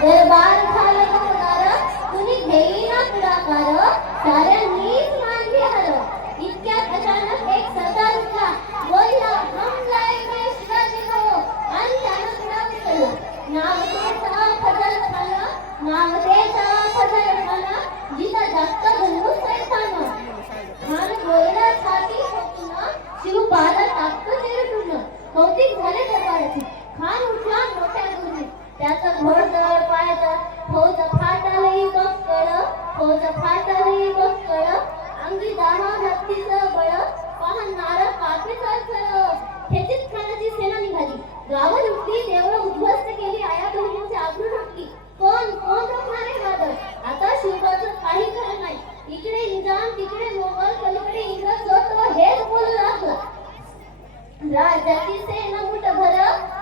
दरबार झालं होणार कुणी घेईना पुढाकार साऱ्यांनीच मानली हर इतक्यात अचानक एक सरदार उठला बोलला हमला शिवाजी हो आणि त्यानं पुढा उचलला नामदेचा फजल खाना जिथं जास्त बनवू सैतान खान बोलला छाती ठोकून शिवबाला टाकतो चिरटून कौतिक झाले दरबाराचे खान उठला मोठ्या गुरुजी त्याचा घोडदळ पायदळ फौज फाटाली बक्कळ अंगी दाहा हत्तीचं बळ पाहणार कापे चालचळ खेचीत खानाची सेना निघाली गावं लुटली देवळं उद्ध्वस्त केली आया बहिणींची आबरू लुटली कोण रोखणार आहे वादळ आता शिवबाचं काही खरं नाही इकडे निजाम तिकडे मोगल पलीकडे इंग्रज होत हेच बोलू लागला राजाची सेना मुठभर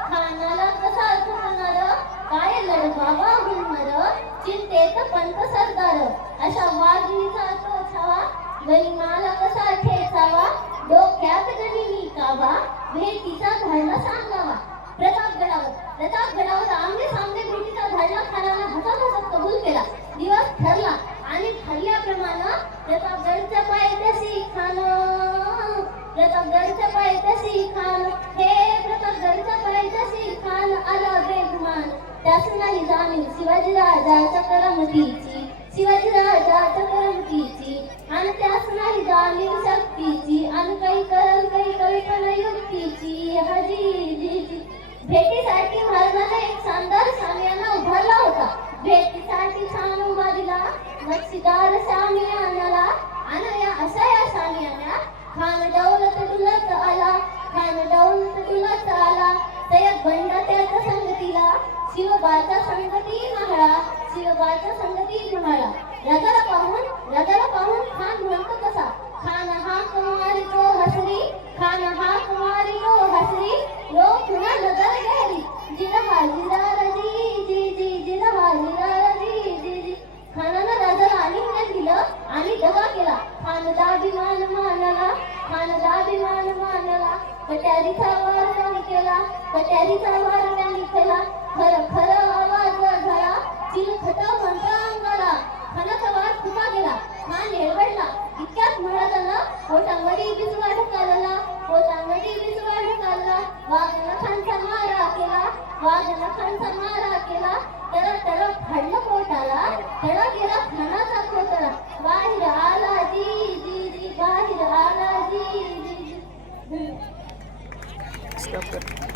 खानाला कसा होणार काय लढ बाबा होणार चिंतेत पंत सरदार अशा वाघिणीचा तो छावा गनिमाला कसा ठेचावा डोक्यात गनिमी कावा भेटीचा धडा सांगावा प्रतापगडावर आमने सामने भेटीचा धडा खानाला हसत कबूल केला दिवस ठरला आणि ठरल्याप्रमाणे प्रतापगडच्या पायथ्याशी खान आला बेगुमान त्यास नाही जाणीव शिवाजी राजाच्या करमतीची आणि त्यास नाही जाणीव शक्तीची आणि काही करल काही कविपण युक्तीची हजीजीची भेटीसाठी महाराजांना एक शानदार शामियाना उभारला होता भेटीसाठी छान उभा दिला नक्षीदार शामियानाला आणि अशा या शामियाना खान दौलत डुलत आला सय्यद बंडा त्याच्या संगतीला शिवबाच्या संगती महाळा राजाला पाहून खान म्हणतो कसा खान हा कुमारी गो हसरी लो पुन्हा नजर गहरी जिरहा जी खानानं राजाला आलिंगन दिलं आणि दगा केला खानचा अभिमान मानला कट्यारीचा वार त्यांनी केला खर आवाज झाला चिलखट म्हणता अंगाला खानाचा वार फुटा गेला खान एडवडला इतक्यात महाराजांना पोटांगडी बिजवा ढकलला वाघानं खानचा मारा केला तर फाडलं पोटाला तडा गेला खानाचा खोतरा बाहेर आला जी स्टॉप कर